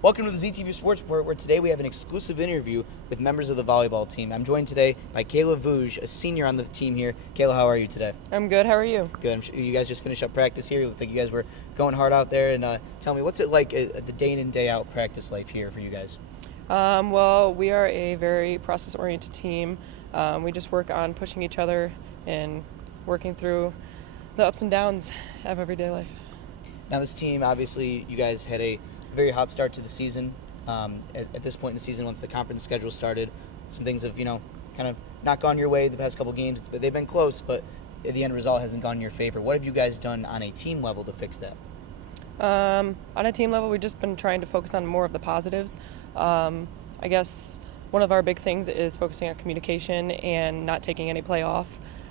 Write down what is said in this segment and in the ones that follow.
Welcome to the ZTV Sports Report, where today we have an exclusive interview with members of the volleyball team. I'm joined today by Kayla Vouge, a senior on the team here. Kayla, how are you today? I'm good. How are you? Good. I'm sure you guys just finished up practice here. It looked like you guys were going hard out there. And tell me, what's it like the day in and day out practice life here for you guys? Well, we are a very process-oriented team. We just work on pushing each other and working through the ups and downs of everyday life. Now, this team, obviously, you guys had a very hot start to the season. At this point in the season, once the conference schedule started, some things have, kind of not gone your way the past couple games. But they've been close, but the end result hasn't gone in your favor. What have you guys done on a team level to fix that? On a team level, we've just been trying to focus on more of the positives. I guess one of our big things is focusing on communication and not taking any play off.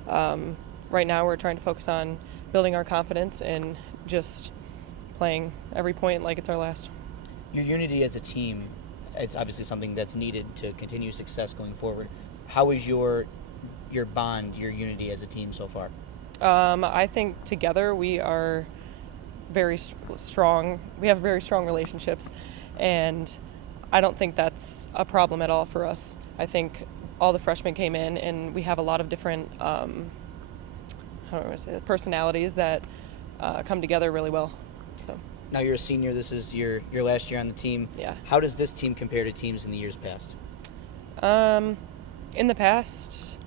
Right now, we're trying to focus on building our confidence and just playing every point like it's our last. Your unity as a team, it's obviously something that's needed to continue success going forward. How is your bond, your unity as a team so far? I think together we are very strong. We have very strong relationships, and I don't think that's a problem at all for us. I think all the freshmen came in, and we have a lot of different personalities that come together really well. So. Now you're a senior. This is your last year on the team. Yeah. How does this team compare to teams in the years past? In the past,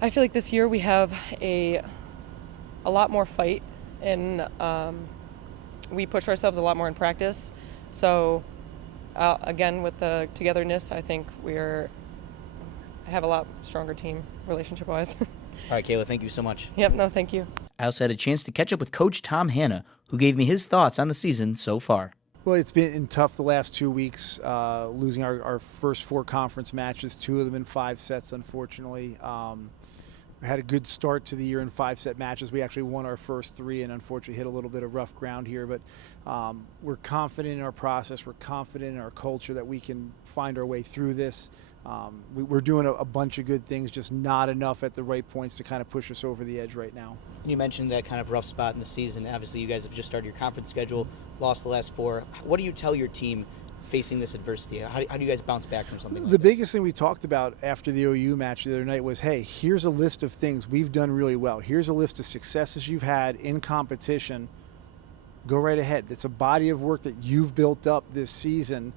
I feel like this year we have a lot more fight, and we push ourselves a lot more in practice. So again, with the togetherness, I think I have a lot stronger team relationship-wise. All right, Kayla, thank you so much. Yep, no, thank you. I also had a chance to catch up with Coach Tom Hanna, who gave me his thoughts on the season so far. Well, it's been tough the last 2 weeks, losing our first 4 conference matches, 2 of them in 5 sets, unfortunately. We had a good start to the year in 5-set matches. We actually won our first 3 and unfortunately hit a little bit of rough ground here. But we're confident in our process. We're confident in our culture that we can find our way through this. We're doing a bunch of good things, just not enough at the right points to kind of push us over the edge right now. You mentioned that kind of rough spot in the season. Obviously, you guys have just started your conference schedule, lost the last 4. What do you tell your team facing this adversity? How do you guys bounce back from something like this? The this? biggest thing we talked about after the OU match the other night was, hey, here's a list of things we've done really well. Here's a list of successes you've had in competition. Go right ahead. It's a body of work that you've built up this season.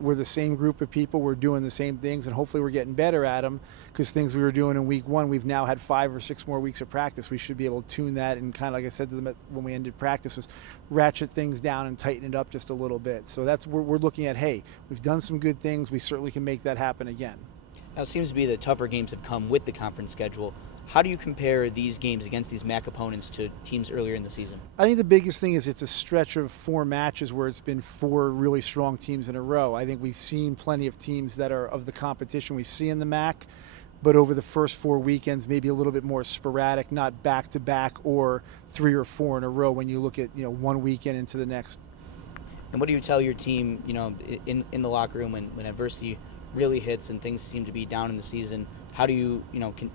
We're the same group of people. We're doing the same things, and hopefully we're getting better at them, because things we were doing in week 1, we've now had 5 or 6 more weeks of practice. We should be able to tune that, and kind of like I said to them when we ended practice, was ratchet things down and tighten it up just a little bit. So that's where we're looking at, hey, we've done some good things. We certainly can make that happen again. Now, it seems to be the tougher games have come with the conference schedule. How do you compare these games against these MAC opponents to teams earlier in the season? I think the biggest thing is it's a stretch of 4 matches where it's been 4 really strong teams in a row. I think we've seen plenty of teams that are of the competition we see in the MAC, but over the first 4 weekends, maybe a little bit more sporadic, not back-to-back or 3 or 4 in a row when you look at, one weekend into the next. And what do you tell your team, in the locker room when adversity really hits and things seem to be down in the season? How do you,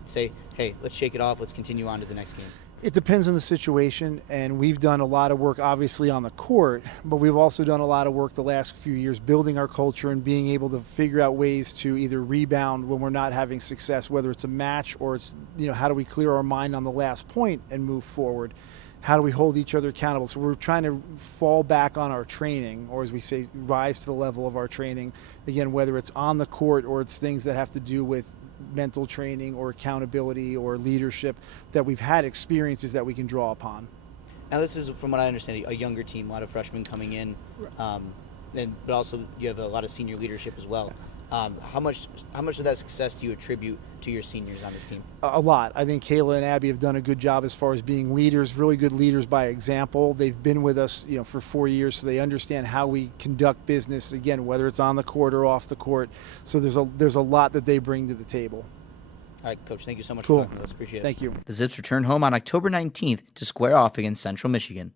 say, hey, let's shake it off, let's continue on to the next game? It depends on the situation, and we've done a lot of work, obviously, on the court, but we've also done a lot of work the last few years building our culture and being able to figure out ways to either rebound when we're not having success, whether it's a match or it's, how do we clear our mind on the last point and move forward? How do we hold each other accountable? So we're trying to fall back on our training, or as we say, rise to the level of our training. Again, whether it's on the court or it's things that have to do with mental training or accountability or leadership, that we've had experiences that we can draw upon. Now, this is, from what I understand, a younger team, a lot of freshmen coming in, but also you have a lot of senior leadership as well. How much of that success do you attribute to your seniors on this team? A lot. I think Kayla and Abby have done a good job as far as being leaders, really good leaders by example. They've been with us, for 4 years, so they understand how we conduct business, again, whether it's on the court or off the court. So there's a lot that they bring to the table. All right, Coach, thank you so much Cool. for talking with us. Appreciate it. Thank you. The Zips return home on October 19th to square off against Central Michigan.